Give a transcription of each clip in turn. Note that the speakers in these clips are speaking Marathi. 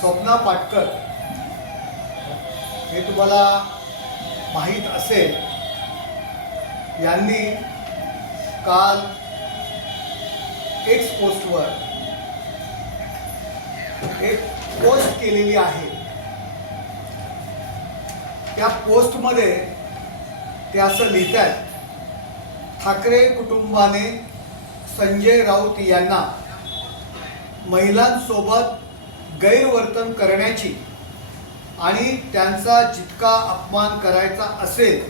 स्वप्ना पाटकर. हे तुम्हाला माहीत असेल यांनी काल एक्स पोस्टवर एक पोस्ट केलेली आहे. त्या पोस्टमध्ये ते असं लिहितात ठाकरे कुटुंबाने संजय राऊत यांना महिलांसोबत गैरवर्तन करण्याची आणि त्यांचा जितका अपमान करायचा असेल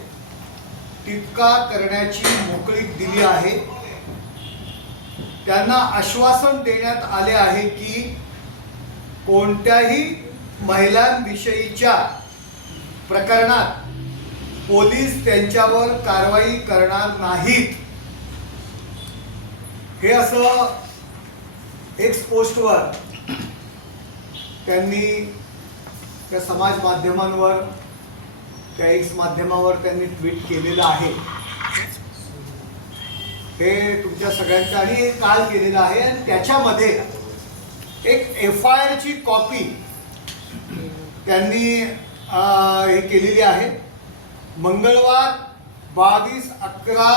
तितका करण्याची मोकळीक दिली आहे. त्यांना आश्वासन देण्यात आले आहे की कोणत्याही महिलांविषयीच्या प्रकरणात पोलीस त्यांच्यावर कारवाई करणार नाहीत. हे असं एक्सपोस्टवर त्यांनी त्या समाज माध्यमांवर त्या एक्स माध्यमावर त्यांनी ट्विट केलेलं आहे. हे तुमच्या सगळ्यांचं आणि काल केलेलं आहे आणि त्याच्यामध्ये एक एफ आय आरची कॉपी त्यांनी हे केलेली आहे. मंगळवार बावीस अकरा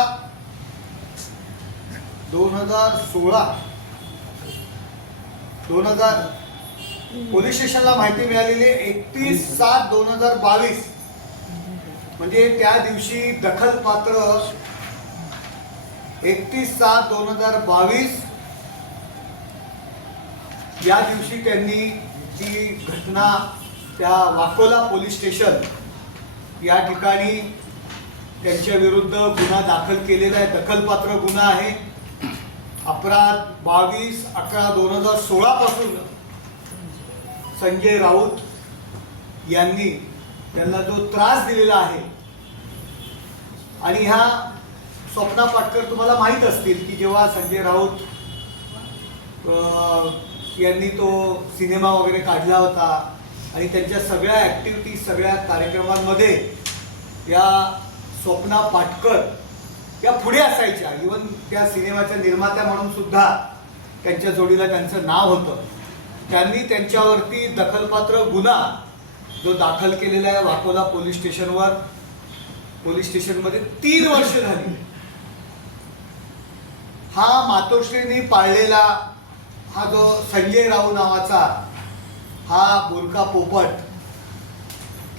दोन हजार सोळा दोन हजार पोलीस स्टेशनला माहिती मिळालेली एकतीस सात दोन हजार बावीस. म्हणजे त्या दिवशी दखल पात्र एकतीस सात दोन हजार बावीस. या दिवशी त्यांनी ती घटना त्या वाकोला पोलीस स्टेशन या ठिकाणी त्यांच्या विरुद्ध गुन्हा दाखल केलेला आहे. दखलपात्र गुन्हा आहे. अपराध बावीस अकरा दोन हजार सोळा पासून संजय राऊत यांनी त्यांना जो त्रास दिलेला आहे आणि ह्या स्वप्ना पाटकर तुम्हाला माहीत असतील की जेव्हा संजय राऊत यांनी तो सिनेमा वगैरे काढला होता आणि त्यांच्या सगळ्या ॲक्टिव्हिटीज सगळ्या कार्यक्रमांमध्ये या स्वप्ना पाटकर या पुढे असायच्या. इवन त्या सिनेमाच्या निर्मात्या म्हणून सुद्धा त्यांच्या जोडीला त्यांचं नाव होतं. त्यांनी त्यांच्यावरती दखलपात्र गुन्हा जो दाखल केलेला आहे वाकोला पोलीस स्टेशनवर पोलीस स्टेशनमध्ये तीन वर्ष झाली. हा मातोश्रींनी पाळलेला हा जो संजय राऊ नावाचा हा बोरका पोपट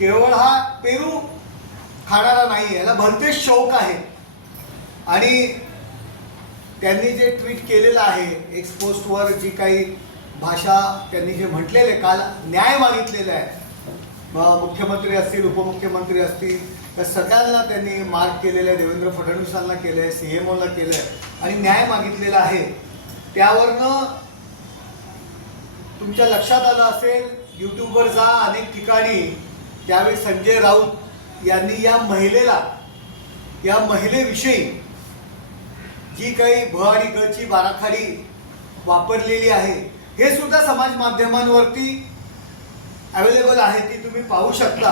केवळ हा पेरू खाणारा नाही याला भलतेच शौक आहे. आणि त्यांनी जे ट्विट केलेलं आहे एक्सपोस्टवर जी काही भाषा त्यांनी जे म्हटलेले काल न्याय मागितलेला आहे. मुख्यमंत्री असतील उपमुख्यमंत्री असतील त्या सगळ्यांना त्यांनी मार्क केलेलं आहे देवेंद्र फडणवीसांना केलं आहे सी एम ओला केलं आहे. आणि न्याय मागितलेला आहे. त्यावरनं तुमच्या लक्षात आलं असेल यूट्यूबवर जा अनेक ठिकाणी. त्यावेळी संजय राऊत यांनी या महिलेला या महिलेविषयी जी काही भ आणि गची बाराखाडी वापरलेली आहे हे सुद्धा समाज माध्यमांवरती अवेलेबल आहे ती तुम्ही पाहू शकता.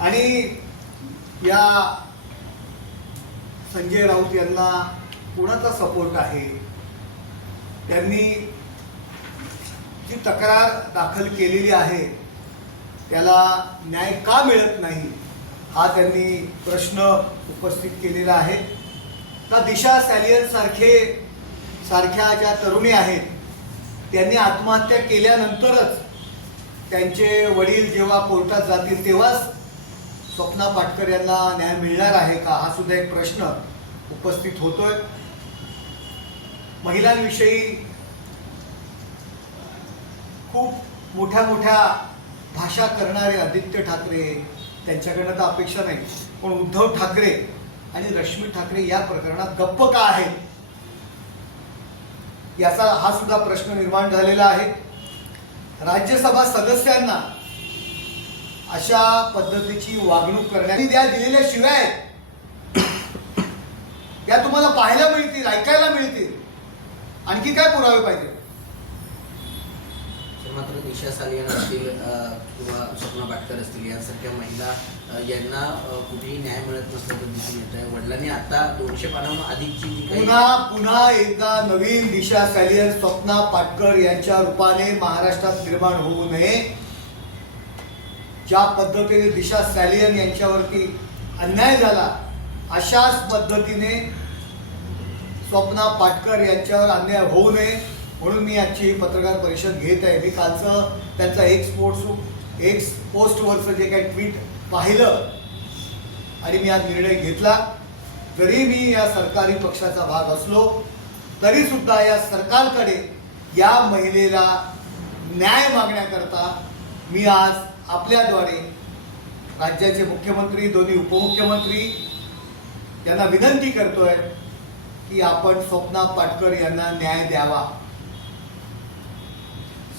आणि या संजय राऊत यांना कुणाचा सपोर्ट आहे? त्यांनी जी तक्रार दाखल केलेली आहे त्याला न्याय का मिळत नाही हा त्यांनी प्रश्न उपस्थित केलेला आहे. का दिशा सॅलियन सारखे सारख्या ज्या तरुणी आहेत त्यांनी आत्महत्या केल्यानंतरच त्यांचे वडील जेव्हा कोर्टात जातील तेव्हाच स्वप्ना पाटकर यांना न्याय मिळणार आहे का? हा सुद्धा एक प्रश्न उपस्थित होतोय. महिलांविषयी खूप मोठ्या मोठ्या भाषा करणारे आदित्य ठाकरे त्यांच्याकडनं तर अपेक्षा नाही. पण उद्धव ठाकरे आणि रश्मी ठाकरे या प्रकरणात गप्प का आहेत? याचा हा सुद्धा प्रश्न निर्माण झालेला आहे. राज्यसभा सदस्यांना अशा पद्धतीची वागणूक करण्याची त्या दिलेल्या शिवाय या तुम्हाला पाहायला मिळतील ऐकायला मिळतील. आणखी काय पुरावे पाहिजे? मात्र दिशा सालियन असतील किंवा स्वप्ना पाटकर असतील यांसारख्या महिला यांना कुठेही न्याय मिळत नसल्याचं दिसून येत आहे वडिलांनी आता दोनशे पानाहून अधिकची जी पुन्हा पुन्हा एकदा नवीन दिशा सॅलियन स्वप्ना पाटकर यांच्या रूपाने महाराष्ट्रात निर्माण होऊ नये. ज्या पद्धतीने दिशा सॅलियन यांच्यावरती अन्याय झाला अशाच पद्धतीने स्वप्ना पाटकर यांच्यावर अन्याय होऊ नये. म्हणून मी आजची पत्रकार परिषद घेत आहे. मी कालचं त्यांचा एक स्पोर्ट्स एक पोस्टवरचं जे काही ट्विट पाहिलं आणि मी आज निर्णय घेतला. जरी मी या सरकारी पक्षाचा भाग असलो तरी सुद्धा या सरकारकडे या महिलेला न्याय मागण्याकरता मी आज आपल्याद्वारे राज्याचे मुख्यमंत्री दोन्ही उपमुख्यमंत्री यांना विनंती करतोय की आपण स्वप्ना पाटकर यांना न्याय द्यावा.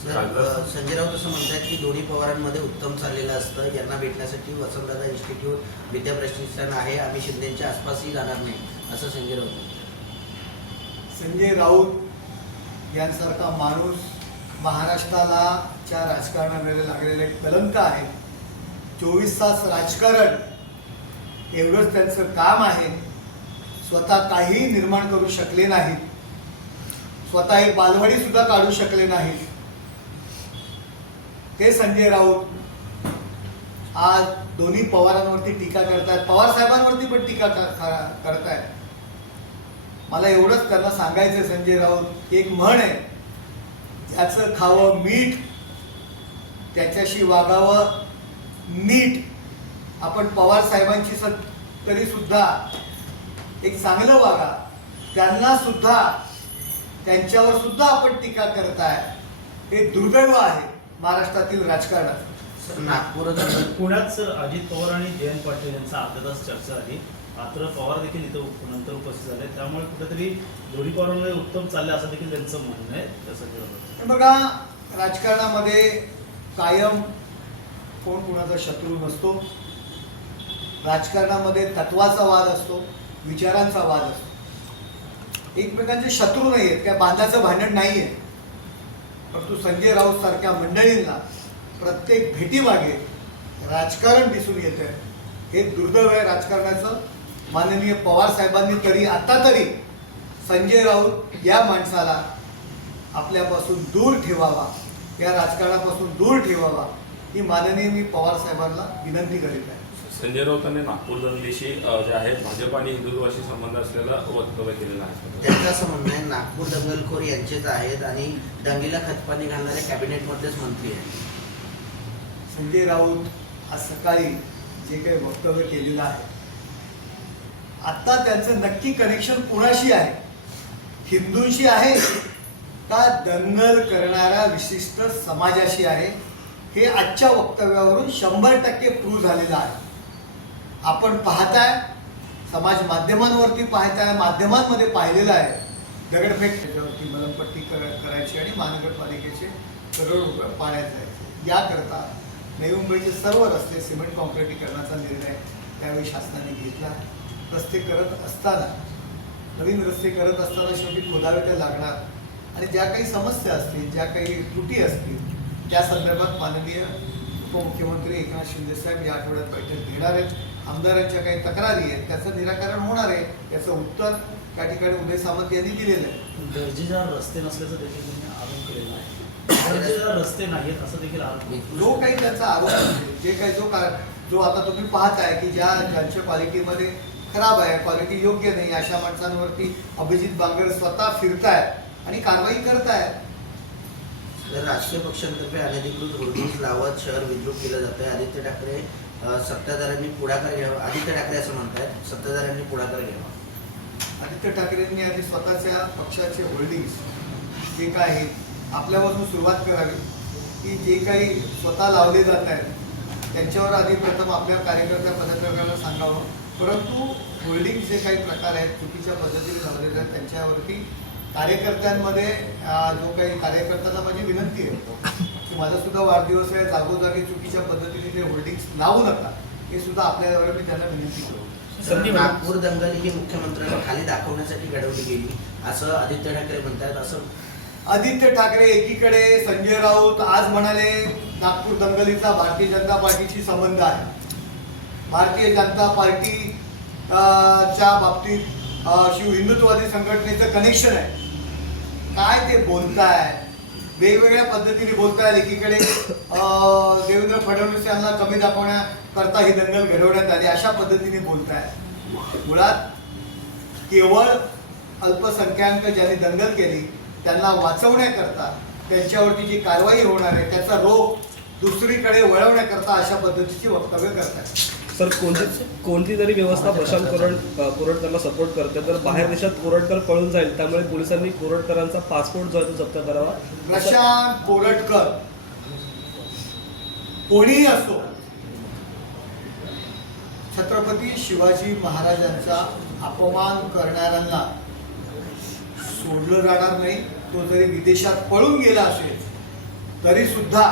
संजय राऊत असं म्हणतात की दोन्ही पवारांमध्ये उत्तम चाललेलं असतं. यांना भेटण्यासाठी वसंतदादा इन्स्टिट्यूट विद्याप्रतिष्ठान आहे. आम्ही शिंदेच्या आसपासही जाणार नाही असं संजय राऊत म्हणतात. संजय राऊत यांसारखा माणूस महाराष्ट्राला च्या राजकारणामध्ये लागलेला एक कलंक आहे. चोवीस तास राजकारण एवढंच त्यांचं काम आहे. स्वतः काही निर्माण करू शकले नाहीत. स्वतः एक बालवाडी सुद्धा काढू शकले नाहीत. ते संजय राऊत आज दोन्ही पवारांवरती टीका करतायत. पवार साहेबांवरती पण टीका करतायत. मला एवढंच त्यांना सांगायचं संजय राऊत. एक म्हण आहे ज्याचं खावं मीठ त्याच्याशी वागावं नीट. आपण पवार साहेबांची स तरी सुद्धा एक चांगलं वागा. त्यांना सुद्धा त्यांच्यावर सुद्धा आपण टीका करताय. हे दुर्दैव आहे. महाराष्ट्रातील राजकारणात नागपूर पुण्यात सर अजित पवार आणि जयंत पाटील यांचा अर्धा तास चर्चा झाली. मात्र पवार देखील इथं नंतर उपस्थित झाले. त्यामुळे कुठेतरी दोन्ही पवारांमध्ये उत्तम चालले असं देखील त्यांचं म्हणणं आहे. तसं हे बघा राजकारणामध्ये कायम कोण कुणाचा शत्रू नसतो. राजकारणामध्ये तत्वाचा वाद असतो विचारांचा वाद असतो. एकमेकांचे शत्रू नाही आहेत काय बांधाचं भांडण नाही आहे परंतु संजय राऊत सारख्या मंडळींना प्रत्येक भेटीमागे राजकारण दिसून येत आहे हे दुर्दैव आहे राजकारणाचं. माननीय पवार साहेबांनी तरी आता तरी संजय राऊत या माणसाला आपल्यापासून दूर ठेवावा या राजकारणापासून दूर ठेवावा ही माननीय मी पवार साहेबांना विनंती करीत आहे. संजय राऊतांनी नागपूर दंगलीशी जे आहे भाजप आणि हिंदुत्वाशी संबंध असलेलं वक्तव्य केलेलं आहे. त्यांचं असं म्हणणं आहे नागपूर दंगलखोर यांचेच आहेत आणि दंगलीला खतपाणी घालणारे कॅबिनेटमधलेच मंत्री आहेत. संजय राऊत आज सकाळी जे काही वक्तव्य केलेलं आहे आत्ता त्यांचं नक्की कनेक्शन कोणाशी आहे? हिंदूंशी आहे का दंगल करणाऱ्या विशिष्ट समाजाशी आहे? हे आजच्या वक्तव्यावरून शंभर टक्के प्रूव्ह झालेलं आहे. आपण पाहताय समाज माध्यमांवरती पाहताय माध्यमांमध्ये पाहिलेलं आहे. दगडफेक त्याच्यावरती मलमपट्टी कर करायची आणि महानगरपालिकेचे करोड रुपये पाण्यात जायचे. याकरता नवी मुंबईचे सर्व रस्ते सिमेंट कॉन्क्रिटीकरणाचा निर्णय त्यावेळी शासनाने घेतला. रस्ते करत असताना नवीन रस्ते करत असताना शेवटी खोदावे लागणार. आणि ज्या काही समस्या असतील ज्या काही त्रुटी असतील त्या संदर्भात माननीय उपमुख्यमंत्री एकनाथ शिंदे साहेब या आठवड्यात बैठक घेणार आहेत. आमदारांच्या काही तक्रारी आहेत त्याचं निराकरण होणार आहे याचं उत्तर त्या ठिकाणी उदय सामंत यांनी दिलेलं आहे. दर्जेदार रस्ते नसल्याचं देखील त्यांनी आरोप केलेला आहे. दर्जेदार रस्ते नाहीत असं देखील आरोप जो काही त्यांचा आरोप आहे जे काही जो का जो आता तुम्ही पाहताय की ज्या ज्यांच्या क्वालिटीमध्ये खराब आहे क्वालिटी योग्य नाही अशा माणसांवरती अभिजित बांगर स्वतः फिरतायत आणि कारवाई करतायत तर राजकीय पक्षांतर्फे अनधिकृत होर्डिंग्स लावत शहर विद्रूप केलं जातंय. आदित्य ठाकरे सत्ताधाऱ्यांनी पुढाकार घ्यावा. आदित्य ठाकरे असं म्हणतात सत्ताधाऱ्यांनी पुढाकार घ्यावा. आदित्य ठाकरेंनी आधी स्वतःच्या पक्षाचे होल्डिंग्स जे काय आहेत आपल्यापासून सुरुवात करावी. की जे काही स्वतः लावले जात आहेत त्यांच्यावर आधी प्रथम आपल्या कार्यकर्त्या पदाधिकाऱ्यांना सांगावं. परंतु होल्डिंग जे काही प्रकार आहेत चुकीच्या पद्धतीने लावलेले आहेत त्यांच्यावरती कार्यकर्त्यांमध्ये जो काही कार्यकर्त्यांना माझी विनंती आहे की माझा सुद्धा वाढदिवस आहे जागोजागी चुकीच्या पद्धतीने जे होल्डिंग्स लावू नका हे सुद्धा आपल्याद्वारे मी त्यांना विनंती करू नागपूर दंगल ही मुख्यमंत्र्यांना खाली दाखवण्यासाठी घडवली गेली. असं आदित्य ठाकरे म्हणतात असं आदित्य ठाकरे एकीकडे संजय राऊत आज म्हणाले नागपूर दंगलीचा भारतीय जनता पार्टीशी संबंध आहे. भारतीय जनता पार्टी च्या बाबतीत शिव हिंदुत्ववादी संघटनेचं कनेक्शन आहे. काय ते बोलताय? वेगवेगळ्या पद्धतीने बोलतायत एकीकडे देवेंद्र फडणवीस यांना कमी दाखवण्याकरता ही दंगल घडवण्यात आली अशा पद्धतीने बोलताय. मुळात केवळ अल्पसंख्याक ज्यांनी दंगल केली त्यांना वाचवण्याकरता त्यांच्यावरती जी कारवाई होणार आहे त्याचा रोग दुसरीकडे वळवण्याकरता अशा पद्धतीची वक्तव्य करतात सर कोणती कोणती तरी व्यवस्था प्रशांत कोरड कोरडकरला कोरटकरला सपोर्ट करते तर बाहेर देशात कोरटकर पळून जाईल. त्यामुळे पोलिसांनी कोरटकरांचा पासपोर्ट जो आहे तो जप्त करावा. प्रशांत कोरटकर कोणीही असो छत्रपती शिवाजी महाराजांचा अपमान करणाऱ्यांना सोडलं जाणार नाही. तो जरी विदेशात पळून गेला असेल तरी सुद्धा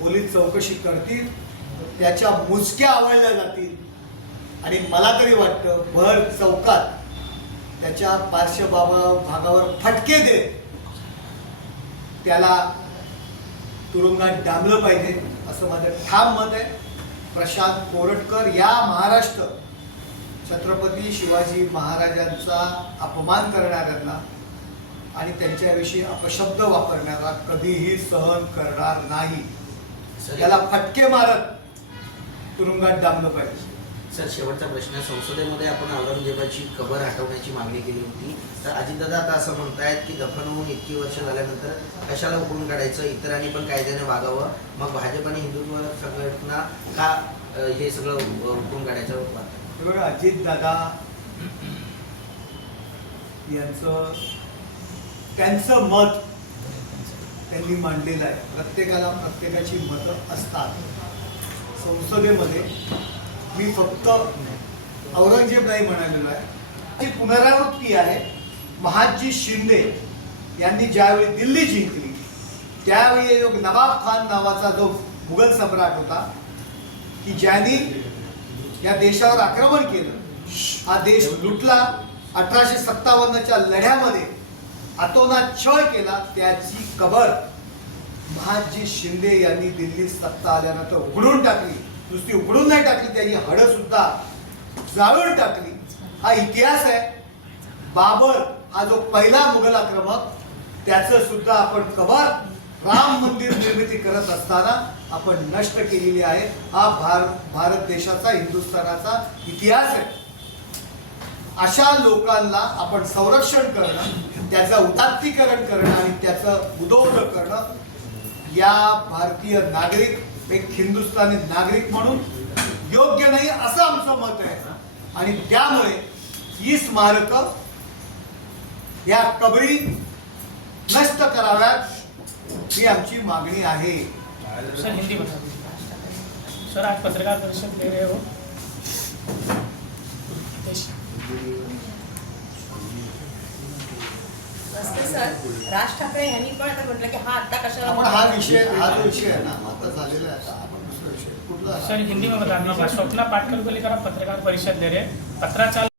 पोलीस चौकशी करतील. त्याच्या मुजक्या आवडल्या जातील. आणि मला तरी वाटतं भर चौकात त्याच्या पार्श्वभावा भागावर फटके दे त्याला तुरुंगात डांबलं पाहिजे असं माझं ठाम मत आहे. प्रशांत कोरटकर या महाराष्ट्र छत्रपती शिवाजी महाराजांचा अपमान करणाऱ्यांना आणि त्यांच्याविषयी अपशब्द वापरणारा कधीही सहन करणार नाही. त्याला फटके मारत तुरुंगात डांबलं पाहिजे सर शेवटचा प्रश्न संसदेमध्ये आपण औरंगजेबाची कबर हटवण्याची मागणी केली होती. तर अजितदादा आता असं म्हणतायत की दफन होऊन इतकी वर्ष झाल्यानंतर कशाला उकळून काढायचं? इतरांनी पण कायद्याने वागावं. मग भाजप आणि हिंदुत्व संघटना का हे सगळं उकळून काढायचं बघा अजित दादा यांचं त्यांचं मत त्यांनी मांडलेलं आहे. प्रत्येकाला प्रत्येकाची मतं असतात. संसदेमध्ये मी फक्त औरंगजेब नाही म्हणालेलो आहे. ती पुनरावृत्ती आहे महाजी शिंदे यांनी ज्यावेळी दिल्ली जिंकली त्यावेळी एक नवाब खान नावाचा जो मुघल सम्राट होता की ज्यांनी या देशावर आक्रमण केलं हा देश लुटला अठराशे सत्तावन्नच्या लढ्यामध्ये अतोनात छळ केला त्याची कबर महाजी शिंदे यांनी दिल्लीत सत्ता आल्यानंतर उघडून टाकली. नुसती उघडून नाही टाकली त्याची हडं सुद्धा जाळून टाकली. हा इतिहास आहे. बाबर हा जो पहिला मुघल आक्रमक त्याचं सुद्धा आपण कबार राम मंदिर निर्मिती करत असताना आपण नष्ट केलेली आहे. हा भार भारत देशाचा हिंदुस्थानाचा इतिहास आहे. अशा लोकांना आपण संरक्षण करणं त्याचं उदात्तीकरण करणं आणि त्याचं उदोग करणं या भारतीय नागरिक एक हिंदुस्थानी नागरिक म्हणून योग्य नाही असं आमचं मत आहे. आणि त्यामुळे ही स्मारक या कबरी नष्ट कराव्यात ही आमची मागणी आहे. सर हिंदी सर आज पत्रकार परिषद दे रहे हो. नसते सर. राज ठाकरे यांनी पण आता म्हटलं की हा आता कशाला आपण हा विषय हा जो विषय आहे ना आता झालेला आहे आता. आपण दुसरा विषय कुठला? सर हिंदी में स्वप्ना पाटकर को लेकर आप पत्रकार परिषद दे रहे. हैं पत्राचार